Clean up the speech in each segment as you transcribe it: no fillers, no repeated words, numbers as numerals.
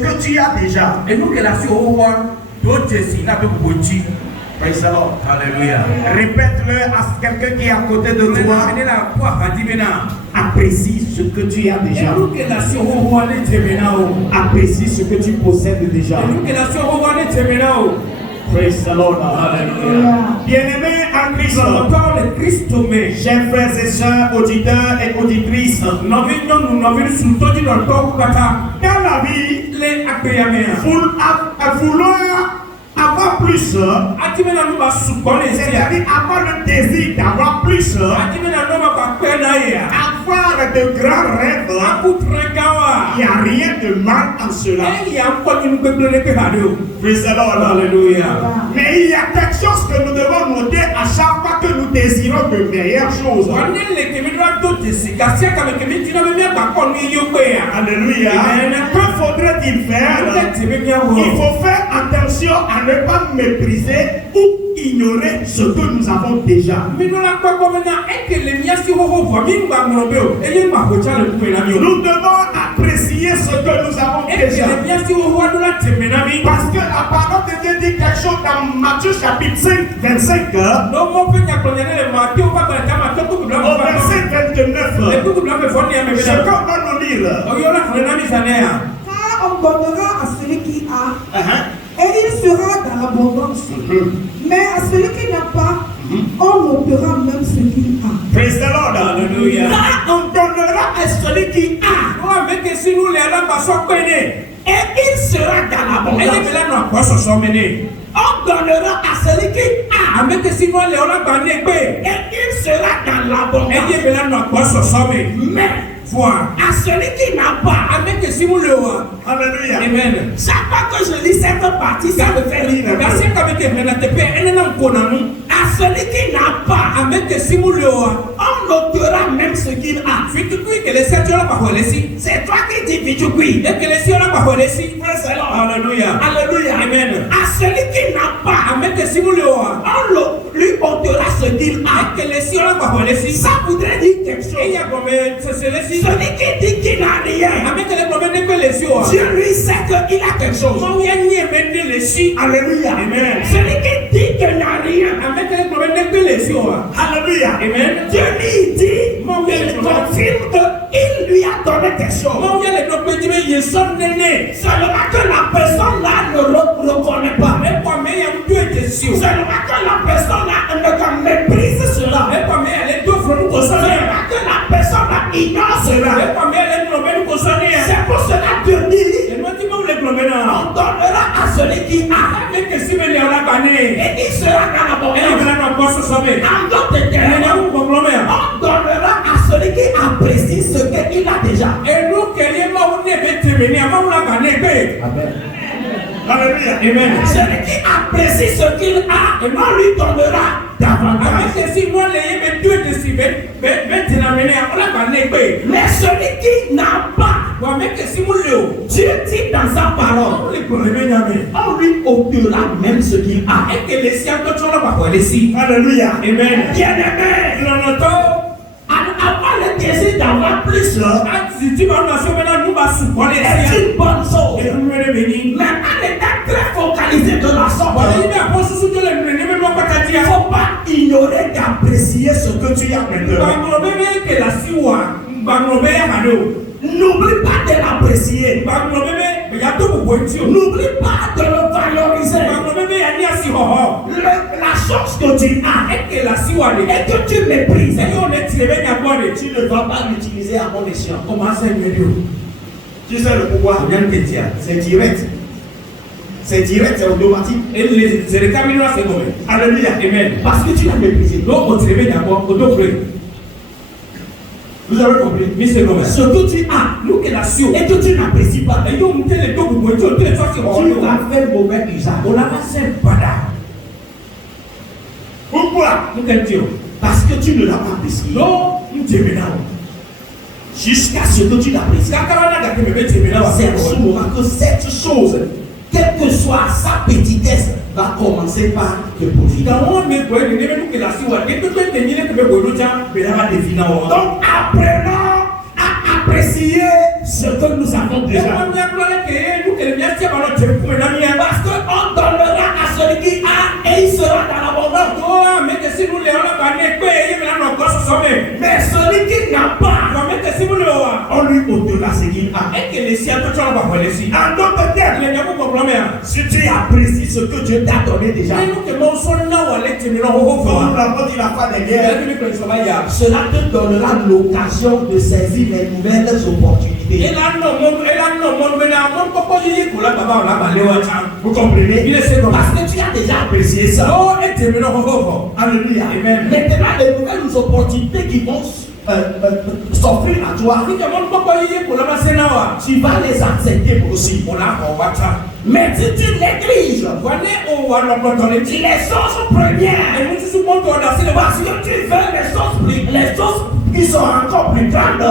que tu as déjà. Et nous que la Praise the Lord. Alléluia. Répète-le à quelqu'un qui est à côté de toi. Apprécie ce que tu as déjà. Apprécie ce que tu possèdes déjà. Praise the Lord. Alléluia. Bien-aimés en Christ, chers frères et sœurs, auditeurs et auditrices, dans la vie, vouloir avoir plus, c'est-à-dire avoir le désir d'avoir plus, avoir de grands rêves, il n'y a rien de mal en cela. Praise the Lord. Alléluia. Mais il y a quelque chose que nous devons noter à chaque fois que nous désirons de meilleures choses. Alléluia. Que faudrait-il faire? Il faut faire attention à ne pas mépriser ou ignorer ce que nous avons déjà. Nous devons apprécier ce que nous avons déjà. Parce que la parole de Dieu dit quelque chose dans Matthieu chapitre 5, 25. Au verset 29. Chacun va nous lire. Car on donnera à celui qui a, et il sera dans l'abondance. Mais à celui qui n'a pas, on ôtera même ce qu'il a. Praise the Lord. Alléluia. Car on donnera à celui qui a. Et il sera dans l'abondance. On donnera à celui qui a. Et il sera dans l'abondance. Mais à celui qui n'a pas. Alléluia. Amen. Chaque fois que je lis cette partie, ça me fait rire. À celui qui n'a pas, on ôtera même ce qu'il a. C'est toi qui dis Vichukui. Alléluia. Alléluia. Amen. À celui qui n'a pas, on lui ôtera ce qu'il a. Ça voudrait dire quelque chose. Celui qui dit qu'il n'a rien, Dieu lui sait qu'il a quelque chose. Alléluia. Amen. Celui qui dit qu'il n'a rien, alléluia. Amen. Dieu lui dit, il confirme qu'il lui a donné quelque chose. Seulement que la personne là ne le reconnaît pas. Seulement que la personne là ne méprise cela. Seulement que la personne là ignore cela. C'est pour cela que Dieu dit, on donnera à celui qui a. Et il sera dans l'abondance. En d'autres termes, on donnera à celui qui apprécie ce qu'il a déjà. Amen. Alléluia. Amen. Celui qui apprécie ce qu'il a, on lui donnera davantage. Mais celui qui n'a pas, Dieu dit dans sa parole, on lui ôtera même ce qu'il a. Alléluia. Amen. Bien-aimé, avoir le désir d'avoir plus, c'est une bonne chose. Mais en étant très focalisé de la sorte, il ne faut pas ignorer d'apprécier ce que tu as maintenant. N'oublie pas de l'apprécier. N'oublie pas de le valoriser. La chose que tu as et que tu méprises, tu ne vas pas l'utiliser à bon escient. Tu sais le pouvoir, c'est direct. C'est direct, c'est automatique. Alléluia. Amen. Parce que tu l'as méprisé. Vous avez compris? Ce que tu as et que tu n'apprécies pas, tu vas faire mauvais usage. Pourquoi? Parce que tu ne l'as pas apprécié. Jusqu'à ce que tu l'apprécies. C'est à ce moment que cette chose, quelle que soit sa petitesse, va commencer par te profiter. Donc apprenons à apprécier ce que nous avons déjà. Amen. Mais celui qui n'a pas, on lui ôtera ce qu'il a. En d'autres termes, si tu apprécies ce que Dieu t'a donné déjà, comme nous l'avons dit la fois dernière, cela te donnera l'occasion de saisir les nouvelles opportunités. Vous comprenez? Parce que tu as déjà apprécié ça. Alléluia. Amen. Maintenant, les nouvelles opportunités qui vont s'offrir à toi, tu vas les accepter aussi. Mais si tu négliges les choses premières, parce que tu veux les choses qui sont encore plus grandes,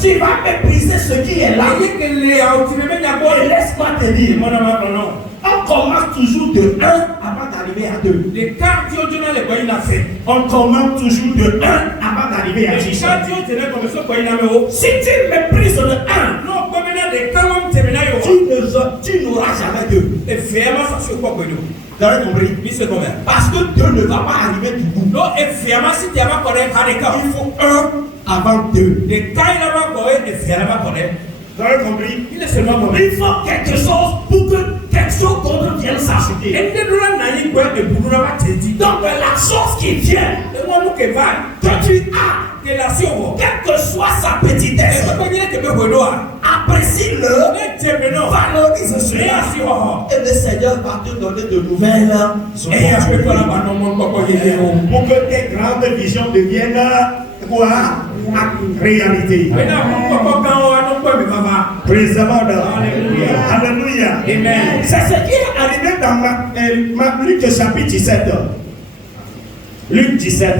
tu vas mépriser ce qui est là. Et laisse-moi te dire, on commence toujours de 1 avant d'arriver à 2. On commence toujours de 1 avant d'arriver à 10. Si tu méprises le 1, tu n'auras jamais 2. Vous avez compris? Parce que 2 ne va pas arriver du bout. Il faut 1 avant 2. Vous avez compris? Il faut quelque chose pour que quelque chose d'autre vienne s'ajouter. Donc la chose qui vient, que tu as, quelle que soit sa petitesse, apprécie-le, valorise cela, et le Seigneur va te donner de nouvelles pour que tes grandes visions deviennent quoi? Réalité. Praise the Lord. Alléluia. Amen. C'est ce qui est arrivé dans Luc chapitre 17. Luc 17.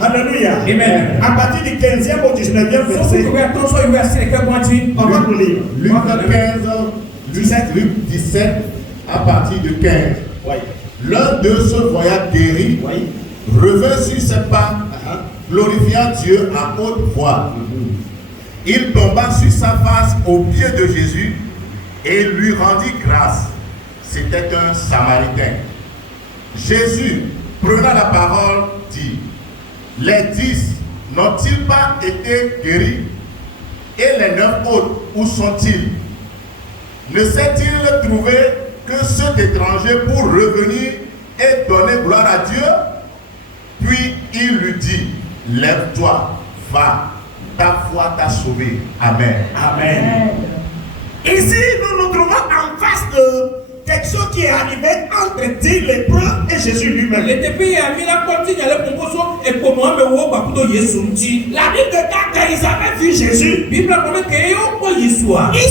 Alléluia. Amen. À partir du 15e au 19e verset. On va nous lire. Luc 17, à partir de 15. Oui. L'un d'eux se voyant guéri, revint sur ses pas, glorifiant Dieu à haute voix. Il tomba sur sa face aux pieds de Jésus et lui rendit grâce. C'était un Samaritain. Jésus, prenant la parole, dit: les 10 n'ont-ils pas été guéris? Et les 9 autres, où sont-ils? Ne s'est-il trouvé que ceux étrangers pour revenir et donner gloire à Dieu? Puis il lui dit: lève-toi, va, ta foi t'a sauvé. Amen. Amen. Ici, nous nous trouvons en face de quelque chose qui est arrivé entre 10 lépreux et Jésus lui-même. La Bible dit quand ils avaient vu Jésus, ils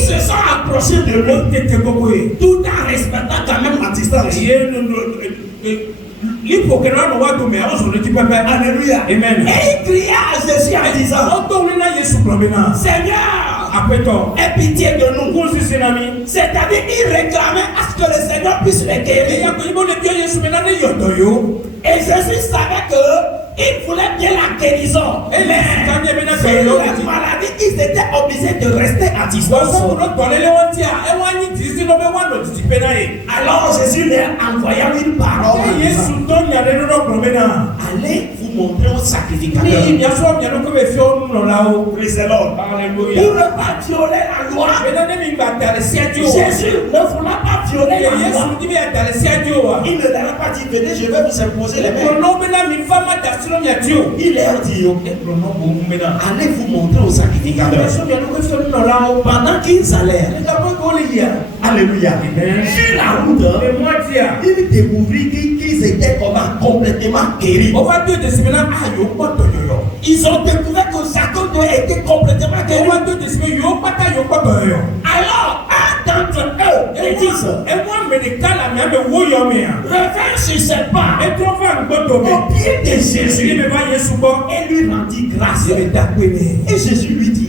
se sont approchés de lui, tout en respectant quand même la distance. Alléluia. Amen. Et il cria à Jésus en disant: Seigneur, aie pitié de nous. C'est-à-dire qu'il réclamait à ce que le Seigneur puisse les guérir. Et Jésus savait qu'il voulait bien la guérison. Mais la maladie, ils étaient obligés de rester à distance. Alors Jésus leur envoya une parole. Allez vous montrer au sacrificateur. Praise the Lord. Pour ne pas violer la loi. Jésus ne voulait pas violer la loi. Il ne leur a pas dit: venez, je vais vous imposer les mains. Il leur dit: allez vous montrer au sacrificateur. Pendant qu'ils allèrent, alléluia, sur la route, il découvrit qu'ils étaient complètement guéris. Ils ont découvert que chacun d'eux était complètement guéri. Alors, un d'entre eux, ils disent: reviens sur ses pas au pied de Jésus et lui rendit grâce. Et Jésus lui dit: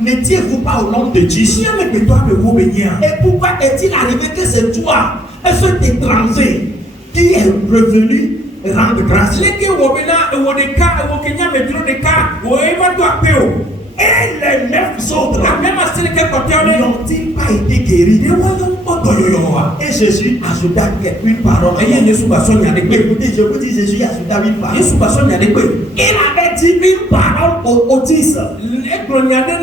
n'étiez-vous pas au nom de Dieu? Et pourquoi est-il arrivé que c'est toi, cet étranger, qui est revenu rendre grâce? Et les 9 autres Même n'ont-ils pas été guéris? Et Jésus ajouta une parole. Écoutez, je vous dis, Jésus ajouta une parole. Il avait dit une parole aux 10. Maintenant,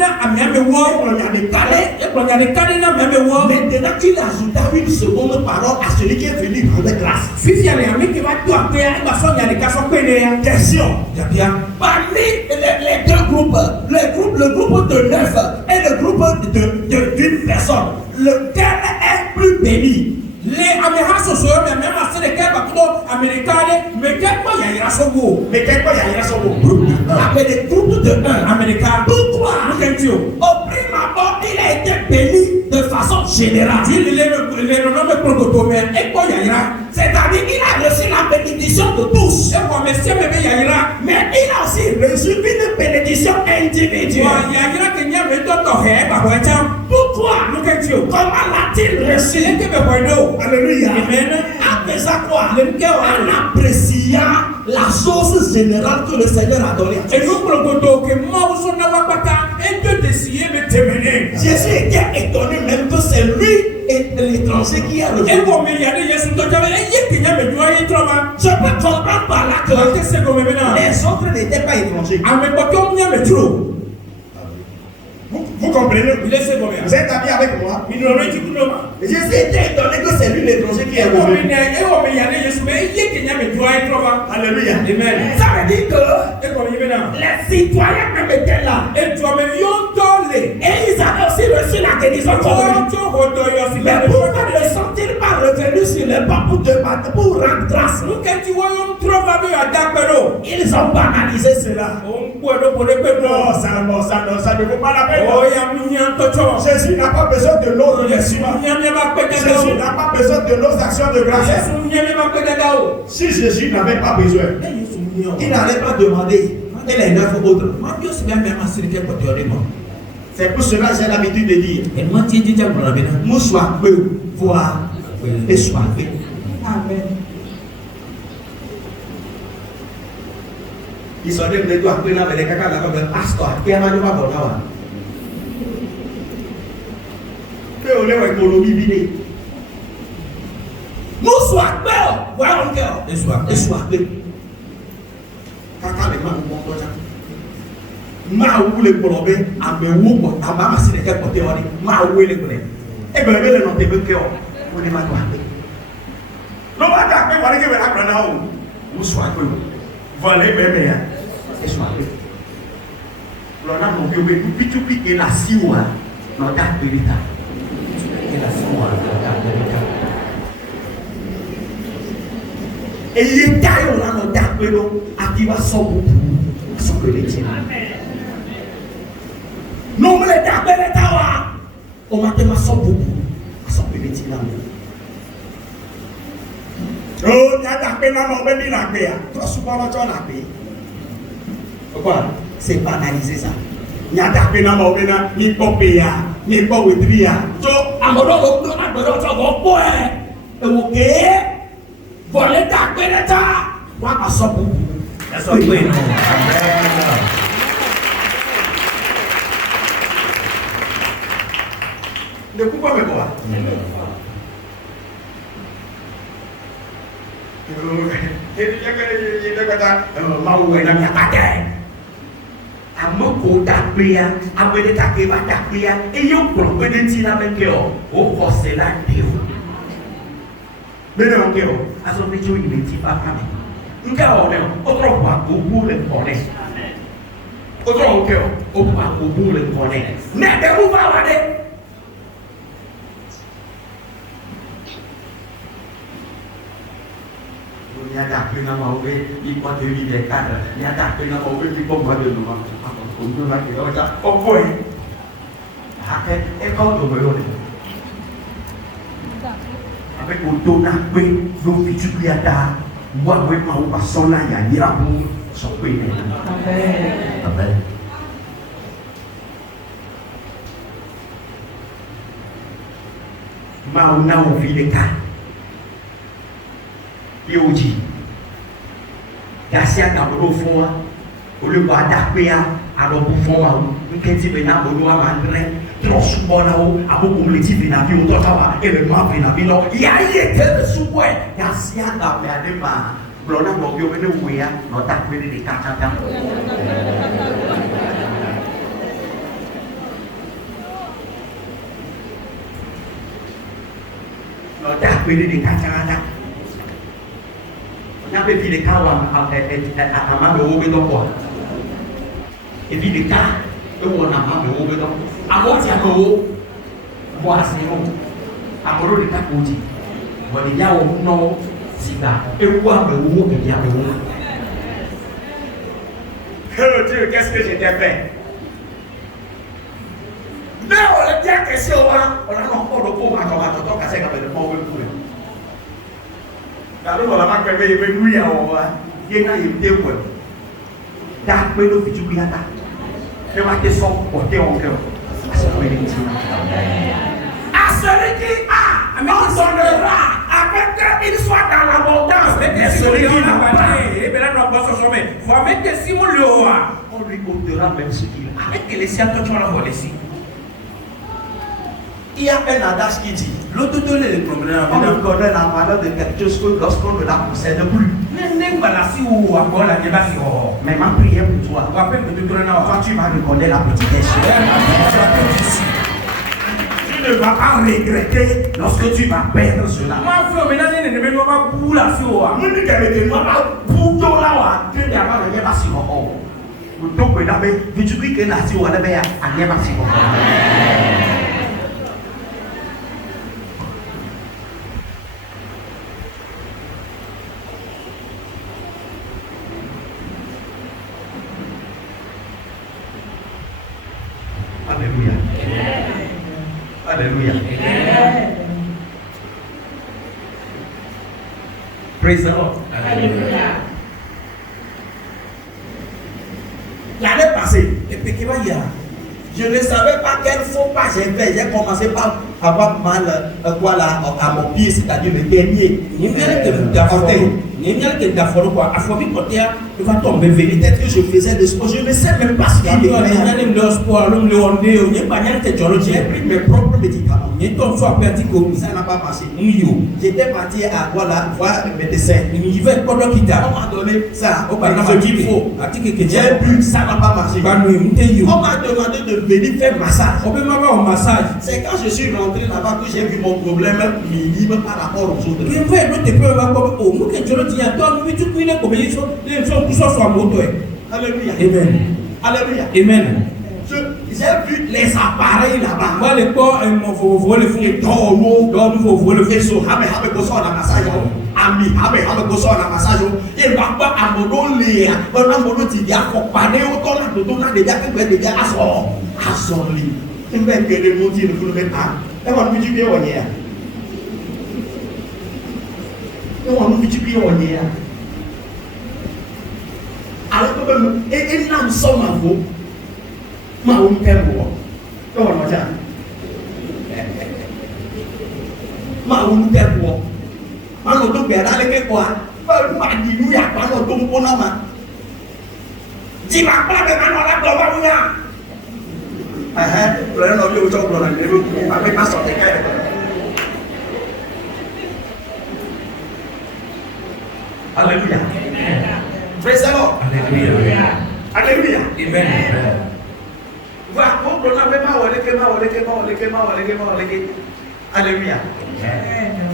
il ajouta une seconde parole à celui qui est venu prendre grâce. Question. Parmi les deux groupes, le groupe de 9 et le groupe d'une personne, lequel est plus béni? Les Américains sont même assez de quel mais quel point il y a Groupe de 1. Avec des groupes de 1. Américain. Pourquoi? Au prime abord, il a été béni de façon générale. C'est-à-dire qu'il a reçu la bénédiction de tous. Mais il a aussi reçu une bénédiction individuelle. Pourquoi? Comment l'a-t-il reçu? Alléluia. En faisant quoi? En appréciant la chose générale que le Seigneur a donnée. Jésus était étonné même que c'est lui et l'étranger qui a reçu. Je peux comprendre par là que les autres n'étaient pas étrangers. Vous comprenez? Vous êtes amis avec moi? Jésus était étonné que c'est lui l'étranger qui est revenu. Alléluia. Amen. Ça veut dire que les citoyens même étaient là. Et ils avaient aussi reçu la guérison. Mais pourquoi ne sont-ils pas revenus sur les pas pour rendre grâce? Ils ont banalisé cela. Non, ça ne vaut pas la peine. Jésus n'a pas besoin de nos remerciements. Jésus n'a pas besoin de nos actions de grâce. Si Jésus n'avait pas besoin, il n'allait pas demander et les 9 autres. C'est pour cela que j'ai l'habitude de dire nous soyons peu, voir et soyez. Amen. Ils sont des doigts après là, mais les caca là, comme pasteur, qui a mal de bon là. Nous soyons peur, voilà mon cœur. Et soyez peur. Caca les mains au bon ma ou les colobés, à me ou à ma c'est les côté ma ou les colobés. Et bien, le nom de cœur, on est mal. Non, pas qu'après, voilà que vous apprenez où soyez peur. Voilà, bien. Et soyez peur. L'on a mon vieux, mais tout piqué la siwa, dans ta vérité. Et il est taillé dans notre pelo, à qui va son bout, son pélétier. Non, mais les tapés les tawa, on m'a dit son bout, son pélétier. Oh, il y a tapé dans mon bébé la paix. Trop souvent, on a paix. Pourquoi? C'est banaliser ça. Il y a tapé dans mon bébé, ni popé. Ni pas witria. So, amoro so go ok. Volé ta peneta. Wa ka so bu. That's what we know. Ne coupe pas mes bois. Amoko dakpea, abede takeba dakpea, et yo propede ti la menkeo, o kose la deo. Bene menkeo, aso pecho imeti pa kame. Nka one, otro kwa kubu le kone. Otro onkeo, o kwa kubu le kone. Ne de uva wade. Il y a des gens qui ont été des cadres. Il y a des gens qui ont été des cadres. Oh boy. Et quand on veut avec auto d'apé, nous fichu piata, moi oui ma ou passons là, il y a pour son pays. Amen. Ma ou na ou vie cas. Yoji. Gasia na bodo fún wa. O le ba da pe a alo bu fún wa. Nketi bena bono amandre trosubo na o aboko mleti bena bi o totawa ele ma bena bi no ya yete subo ya sia da be ade ma blona no bi o bene wuya no ta kwede de kaka ta no ta kwede de kaka ta na be bi de kawa ama be o be do ko e bi de ka eu vou na mão eu vou dar a morte a cor vou assim a cor de caputi vou lhe dar no sida eu vou abrir o mundo e abrir o mundo Dieu qu'est-ce que je t'ai fait não olha dia que se ora ora não pode pôr a tomar todo que se cabe de pôr o puro da lua la macque be nuia o ye na ye te ko da pe no fitu bi ata ne va te son porter en cœur à celui qui a, on donnera avec qu'il soit dans l'abondance. Et celui qui n'a pas, on lui ôtera même ce qu'il a. Il y a un adage qui dit, on ne connaît la valeur de quelque chose que lorsqu'on ne la possède plus. Mais ma prière pour toi, quand tu vas reconnaître la petitesse, tu ne vas pas regretter lorsque tu vas perdre cela. Alléluia. Alléluia. Praise the Lord. Alléluia. L'année passée, je ne savais pas quel faux pas j'ai fait. J'ai commencé par avoir mal à mon pied, c'est-à-dire le dernier. Peut-être que je faisais de sport, je ne sais même pas ce qu'il y avait. J'ai pris mes propres médicaments. Ça n'a pas marché. J'étais parti à voir le médecin. On m'a donné ça. Ce qu'il faut. J'ai bu, ça n'a pas marché. On m'a demandé de venir faire massage. C'est quand je suis rentré là-bas que j'ai vu mon problème minime par rapport aux autres. Alléluia. Amen. Alléluia. Amen. J'ai vu les appareils là-bas. Et l'âme somme à vous, ma own père, comment on va ma own père, ma own père, avec quoi, pas du nous, il y a pas de bon pour la main. Dis-moi pas de ma gloire, le nom de l'autre, avec ma sortie. Alléluia. Praise the Lord. Alléluia. Alléluia. Amen. Voilà, on peut l'appeler Alléluia.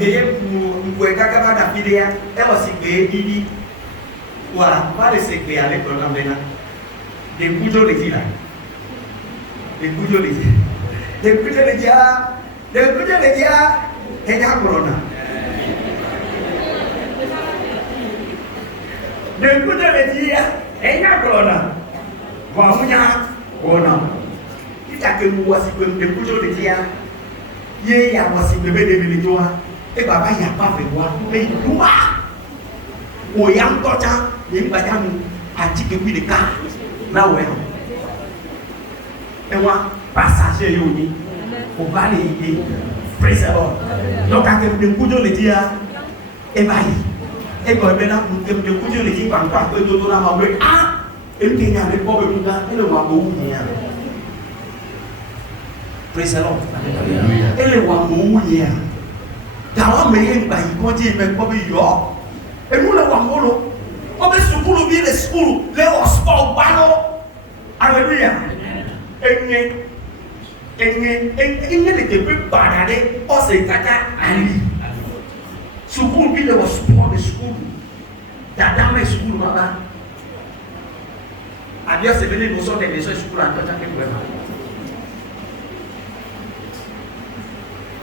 Et vous pouvez cacabat à Pidea, et aussi que Didi. Voilà, pas de secret à l'école là. Des bougeons les îles. Des bougeons les îles. Des bougeons les dia. Des bougeons les dia. Et la corona. Des bougeons les dia. Et la corona. Voilà, corona. Que nous voici comme des bougeons les dia. Il y a voici le bébé de l'Étoile. Et papa, il n'y a pas fait quoi. Mais il doit. Ou il y a un temps, il y a un temps, à dire que oui, les cas. Là où et moi, passager, on va les praise the Lord. Donc, quand il y a un bougeon les dia, et bah, et quand il y a un bougeon les dia, quand il y a un bougeon les dia, ah, et il y a un bougeon les dia, et le Praise the Lord. Ele wa mo ya. Dawa me yen ba yi ko je me ko bi yo. E mu le wa mo lo. O be sukulu bi le school le o sport ba lo. Hallelujah. Enye le te pe parade o se kaka ali. Sukulu bi le o sport le school. Dada me school baba. Abia se vele no so de le so school anta ke kwa.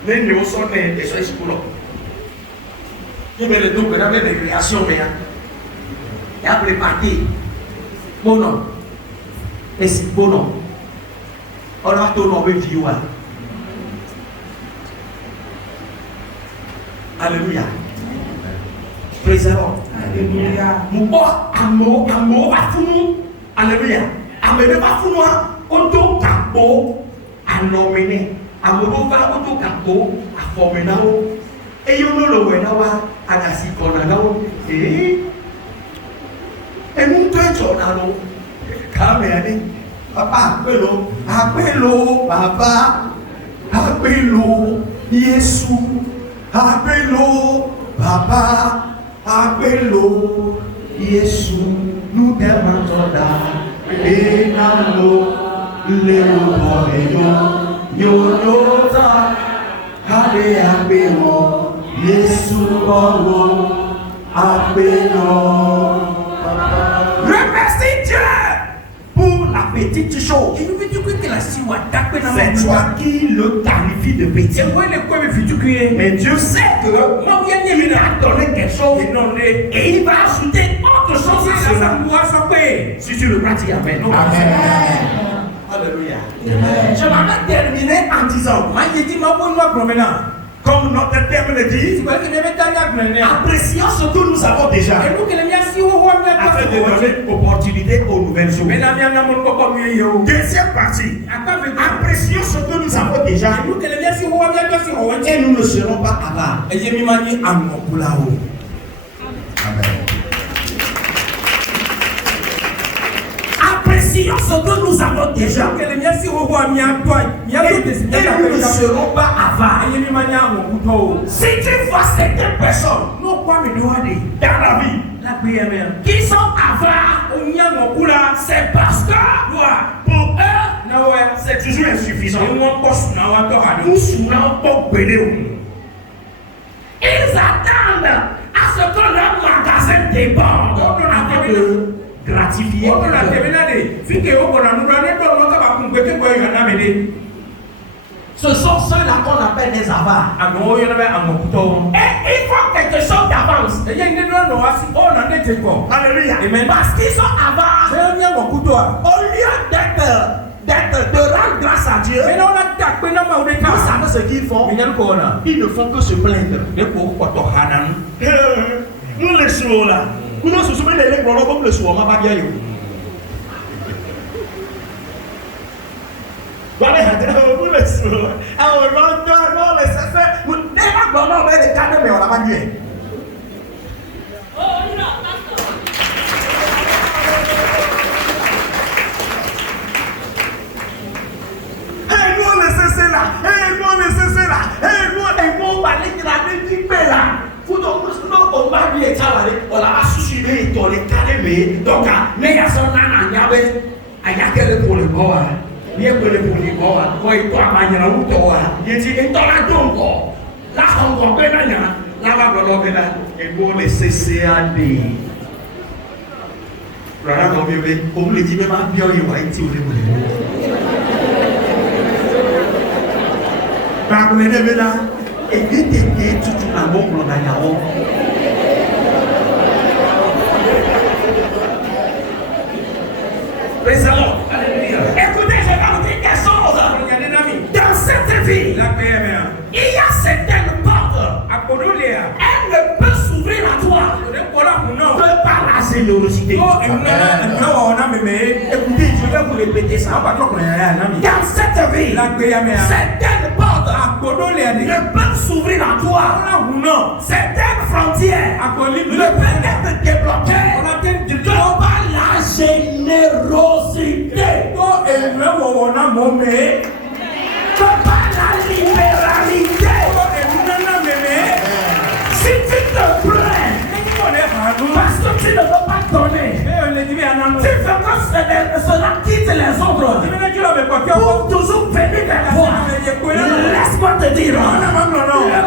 Les néos sont nés de ce school. Il me le donne, il y avait des créations, mais il y a préparé. Bon nom. Et c'est bon nom. On a tout nom, mais tu vois. Alléluia. Praise the Lord. Alléluia. Mon amour, va fou. Alléluia. Amour, va fou. On doit capo à nominer. Amoro va auto capo a formenao e io non lo vedevo a si conanao e un tre giornalo camera papà quello papà a quello Gesù a quello papà a quello Gesù nous demandons da e nalo le lo Yonoza, Hale Abeno, Yesu Bawo, Abeno. Remercie Dieu pour la petite chose. C'est toi qui le qualifie de petit. Mais Dieu sait que il a donné quelque chose et il va ajouter autre chose à cela. Si tu le pratiques, amen. Alléluia. Je m'en terminé en disant, comme notre terme le dit, apprécions ce que nous avons déjà afin de donner opportunité aux nouvelles choses. Deuxième partie, apprécions ce que nous avons déjà et nous ne serons pas avares. Apprécions ce que nous avons déjà et nous ne serons pas avares. Si tu vois certaines personnes dans la vie qui sont avares, c'est parce que pour eux c'est toujours insuffisant. Ils attendent à ce que leur magasin déborde avec le gratifier. Ce sont ceux-là qu'on appelle des avares. Et ils font quelque chose d'avance. Alléluia. Parce qu'ils sont avares. Au lieu de rendre grâce à Dieu, vous savez ce qu'ils font? Ils ne font que se plaindre. Nous les sourds là. Nous nous souvenons des lèvres comme le soir, ma bien. Voilà, vous les sourds. Alors, non, les sacrés. Vous n'avez pas besoin de garder, mais on l'a pas dit. Hey, nous les cessez là. Hey, nous les cessez là. Hey, nous, on va aller là. On va lui étaler, on l'a suscité, on l'a calmé. Donc, mais il y a son âne, il y a quel pour le bois. Il y a quel pour le bois. Quand il doit manier la route, il dit, il doit la tombe. Là, on va bien, là, on va bien, et pour les CCAD. Voilà, on lui dit, même à bien, il va être où les mots. Par le là, et il était tout un bon plan d'ailleurs. Écoutez, je vais vous dire quelque chose. Dans cette vie, il y a certaines portes. Elles ne peuvent s'ouvrir à toi que par la générosité. Écoutez, je vais vous répéter ça. Dans cette vie, certaines portes ne peuvent s'ouvrir à toi. Certaines frontières ne peuvent être débloquées que par la générosité. Que la libéralité. Si tu te plains, parce que tu ne veux pas donner, tu fais que cela quitte les autres pour toujours venir vers toi. Laisse-moi te dire, le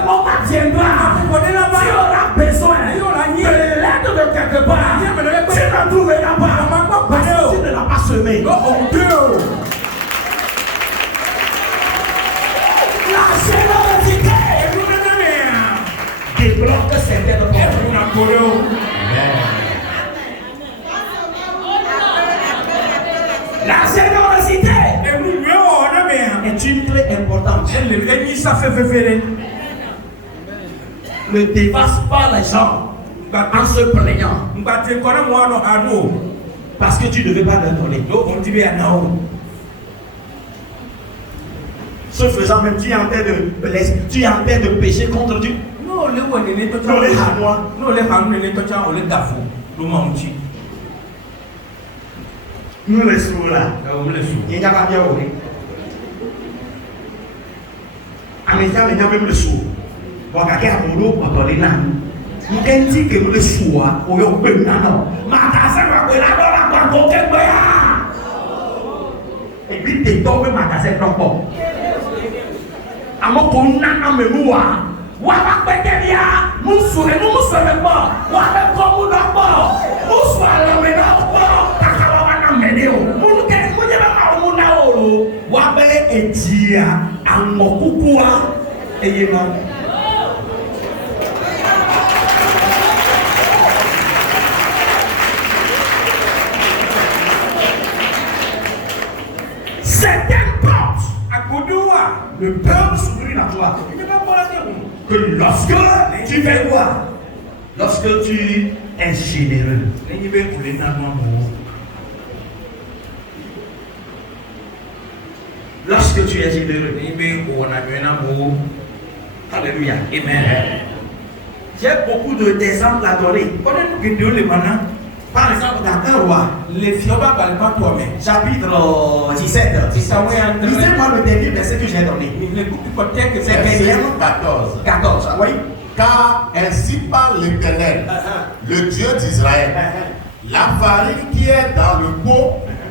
moment viendra, tu auras besoin de l'aide de quelque part. Tu n'en trouveras pas parce que tu ne l'as pas semé. La générosité débloque certaines portes. La générosité est une clé importante. Ne dépasse pas les gens en se plaignant parce que tu ne veux pas leur donner. Ce faisant même, tu es en train de blesser, tu es en train de pécher contre Dieu. Nous les sous là. Il n'y a pas bien oublié. Amélia, il y a même le sou. Bon, quelqu'un a voulu parler là. Nous avons dit que nous les sous, on est au peu maintenant. Ma tasse, ma gueule, la gueule, la gueule, et puis, tu es tombé, ma tasse, la gueule. Amo kuna amemua waba pekelia musure mumuseme waba komudabo muswala menabo takawa na meneo muluke kujeba maumuna olo wabe etia amokukua eyema le peuple s'ouvrit à toi. Que lorsque tu fais quoi? Lorsque tu es généreux. Lorsque tu es généreux. Alléluia. Amen. J'ai beaucoup d'exemples à donner. Par exemple, dans un roi, chapitre 17, lisez-moi le dernier verset que j'ai donné. C'est verset 14. Oui. Car ainsi parle l'Éternel, le Dieu d'Israël. La farine qui est dans le pot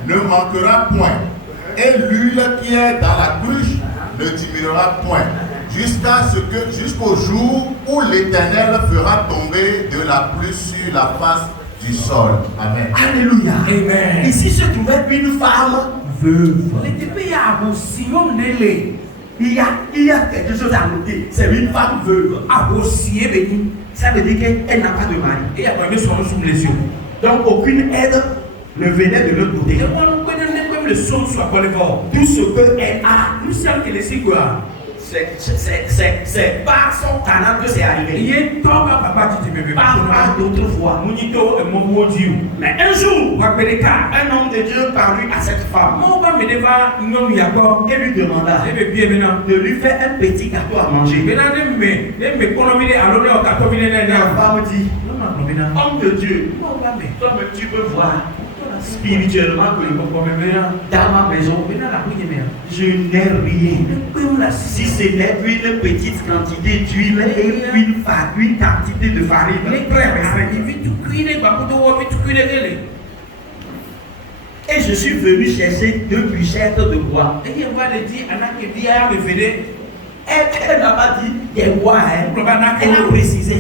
ne manquera point, et l'huile qui est dans la cruche ne diminuera point, jusqu'au jour où l'Éternel fera tomber de la pluie sur la face du sol. Amen. Alléluia. Amen. Ici se trouvait une femme veuve. Il y a quelque chose à noter. C'est une femme veuve. Ça veut dire qu'elle n'a pas de mari. Donc aucune aide ne venait de l'autre côté. Tout ce qu'elle a, nous sommes que les cigars. C'est par son talent que c'est arrivé. Pas d'autre fois. Mais un jour, un homme de Dieu parut à cette femme et lui demanda de lui faire un petit gâteau à manger. La femme dit, homme de Dieu, toi-même tu peux voir spirituellement que dans ma maison, je n'ai rien. Si ce n'est une petite quantité d'huile et une quantité de farine. Et je suis venu chercher 2 bûchettes de bois. Elle n'a pas dit des bois, elle a précisé.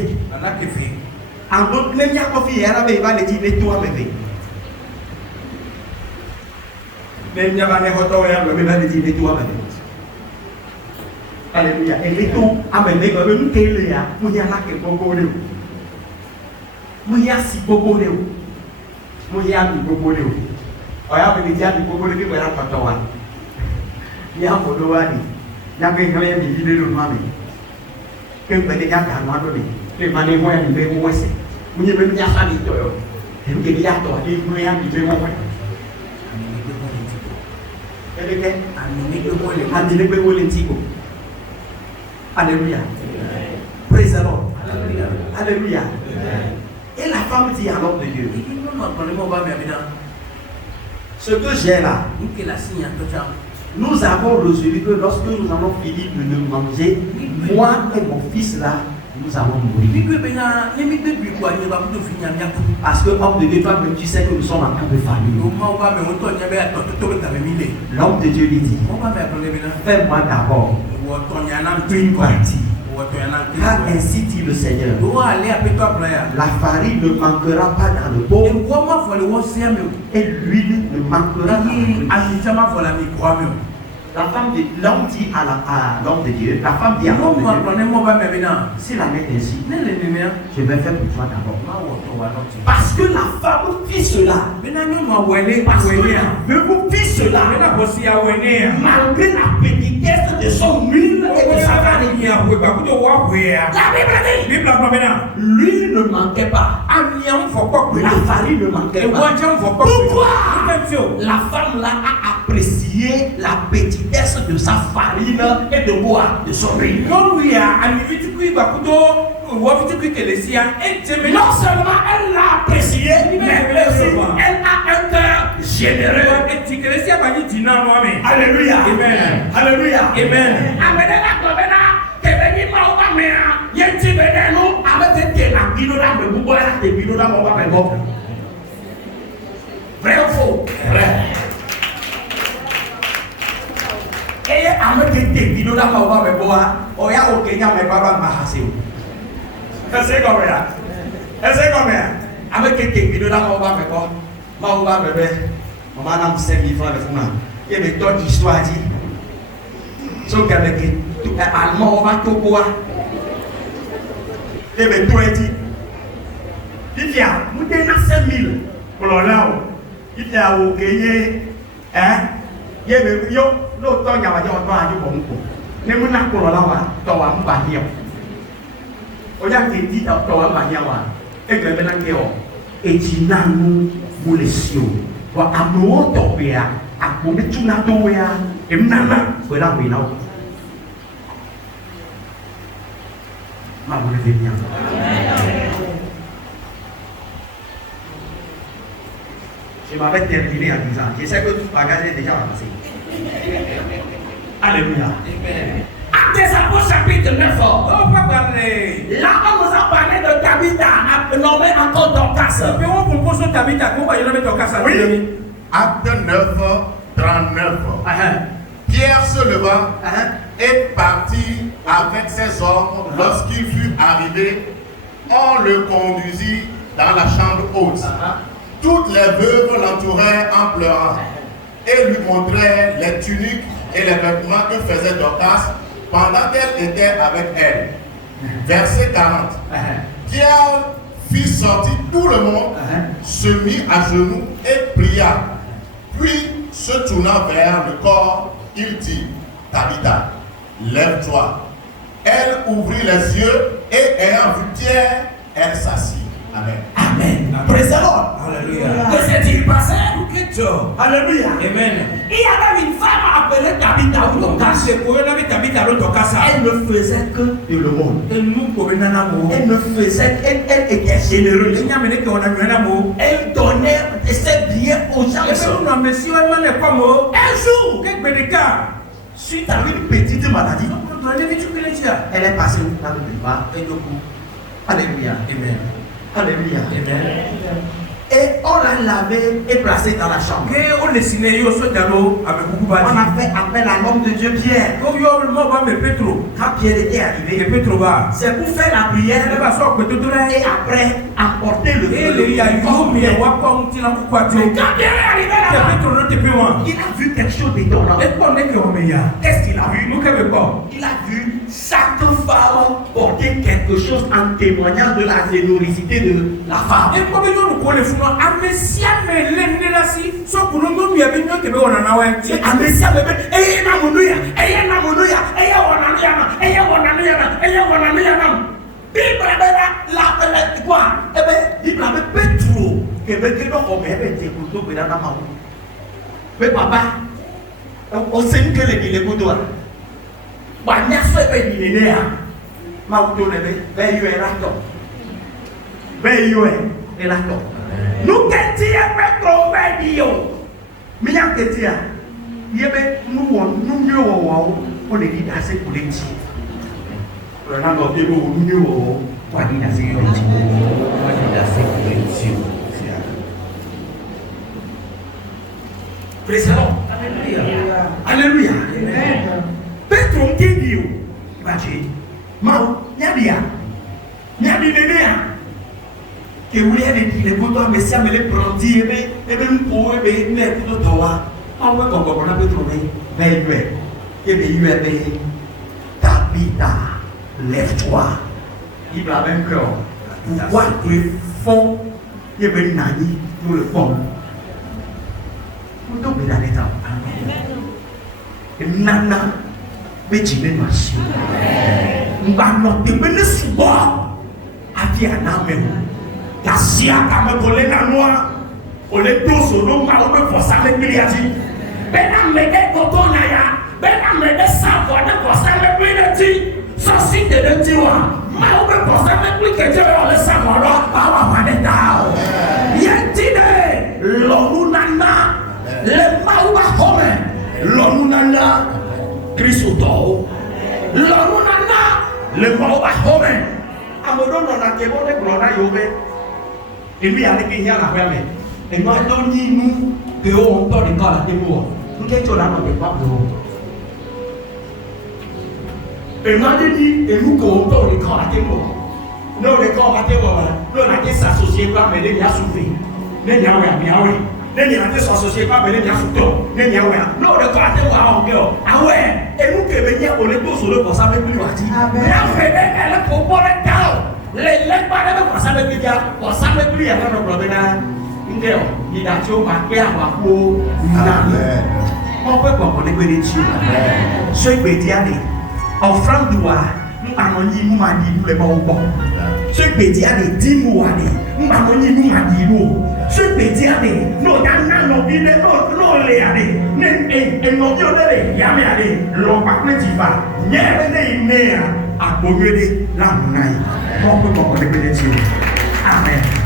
En d'autres, même il y a une fille, elle va dire nettoie mes vies. Même il y a des photos, elle va dire nettoie mes vies. Alléluia. Et les tout, amen, nous télé, nous y a là que beaucoup de nous y a si beaucoup de nous y a si beaucoup de oya be dia di beaucoup de qui wera patowa ya bodo wani ya be ngale di video no mami ke be de ya ka no do ni ke mane mo ya ni be mo wese mu ni be ya sa ni to yo e ke ya to di mu ya ni be mo we e be ke ani be mo le tiko. Alléluia. Praise the Lord. Alléluia. Et la femme dit à l'homme de Dieu, ce que j'ai là, nous avons résolu que lorsque nous allons finir de le manger, moi et mon fils là, nous allons mourir. Parce que homme de Dieu, toi-même tu sais que nous sommes en train de faillir. L'homme de Dieu lui dit, fais-moi d'abord une partie. Car ainsi dit le Seigneur, la farine ne manquera pas dans le pot et l'huile ne manquera pas. La femme de l'homme dit à l'homme de Dieu, la femme dit à l'homme de Dieu, si la mère ainsi, je vais faire pour toi d'abord. Parce que la femme fit cela. Parce que la veuve fit cela. Malgré la petitesse de son huile et de sa farine. La Bible dit, l'huile ne manquait pas. La farine ne manquait pas. Pourquoi la femme là a apprécié la petitesse de sa farine et de bois de son huile? Non seulement elle l'a apprécié, mais aussi elle a un cœur généreux. Alléluia. Amen. Alléluia. Amen. Vrai ou faux? Vrai. Et avec des vidéos là, on va me voir. On y a au Kenya, mais pas ma hassé. Est-ce combien? Est-ce combien? Avec des vidéos là, on va me voir. On va me voir. On va nous 5 000 francs de fou. Il y a des autres histoires dit. Sauf qu'avec tout allemand, on va tout boire. Il y a des tout dit. Il y a, nous avons 5 000 pour l'honneur. Il y a au Kenya, hein? Il y a des l'autre il y a des gens qui ont dit ne me n'a pas là toi on va dire on y a qui dit toi on va dire et que maintenant que et dinanu bulesio wa amoto topia akome tuna toya emnana wela wela ma vous levez bien. Je m'avais terminé en disant, je sais que tout le bagage est déjà avancé. Alléluia. Actes des Apôtres chapitre 9. Là, on nous a parlé de Tabitha, nommé encore Dorcas. Oui. Acte 9, 39. Pierre se leva et partit avec ses hommes. Lorsqu'il fut arrivé, on le conduisit dans la chambre haute. Toutes les veuves l'entouraient en pleurant et lui montraient les tuniques et les vêtements que faisait Dorcas pendant qu'elle était avec elle. Verset 40. Pierre fit sortir tout le monde, se mit à genoux et pria. Puis, se tournant vers le corps, il dit, Tabitha, lève-toi. Elle ouvrit les yeux et ayant vu Pierre, elle s'assit. Amen. Amen. Praise the Lord. Alléluia. Que s'est-il passé? Alléluia. Amen. Il y avait une femme appelée Tabitha ou Dorcas. Elle ne faisait que de l'aumône. Elle était généreuse. Elle donnait ses biens aux gens. Un jour, suite à une petite maladie, elle est passée dans le débat et le coup. Alléluia. Amen. Alléluia. Amen. Et on l'a lavé et placé dans la chambre. On a fait appel à l'homme de Dieu Pierre. Quand Pierre était arrivé, c'est pour faire la prière et après apporter le feu. Quand Pierre est arrivé là-bas, il a vu quelque chose d'étonnant. Qu'est-ce qu'il a vu? Il a vu chaque femme porter quelque chose en témoignant de la générosité de la femme. Mais papa, on sait que les couteaux. Nous nous mieux on est dit assez pour les petits. On a noté nous mieux on dit assez pour les petits. On dit assez pour les petits. Praise the Lord. Alléluia. Alléluia. Petro ndio. Bachi. Mau nyadia. Nyadi nenea. Que vous avez dit les boutons mais si amène prendre et ben pour et ben net tout toi. Ah ouais comme on a pu trouver. Ben et ben Tabitha lève-toi. Il va même cœur. Pourquoi tu fond et ben nani nous le fond. Untuk beda kita. Nana bejine masih. Mbano tibene subo. Ati aname. Kasia kame kole nanwa. Ole doso no ma obe fosa me biliati. Bena mede kotona ya. Bena mede savo de fosa me bilati. So si de tiwa. Ma obe fosa me bilati ole savo ro. Awa mane dao. Yentine lonu nana. Le mauba home. Lonu nana. Kristo. Lonu nana. Le mauba home. Amodono na kebo de glora yobe. Ele ia que ia na rua e nós não ninho que o autor de cara de boa não tem que olhar no que papo e nós nem e nunca o autor de cara de boa não de cara de boa não na que se associar com a melhor já sofrer nem já vai nem já se associar com a melhor já sofreu nem já vai não de cara de boa o que o awe e nunca venha o leto solo por saber que vai na fede ela por tal le para de pasar de dia pasar de dia no problema ingeo di dacho ma pe awa po na mo pe po ko le pe ti so ipe ti ani offrande wa npa no yin mu ma di le mo po so ipe ti ani di mu wa ni npa no yin mu ma di lo so ipe ti ani no da na no bi le no le ani ne no bi o le ya me ani lo pa pe ti ba nye be ne a agbogbede la nai mo pe po ko le pe ti amen.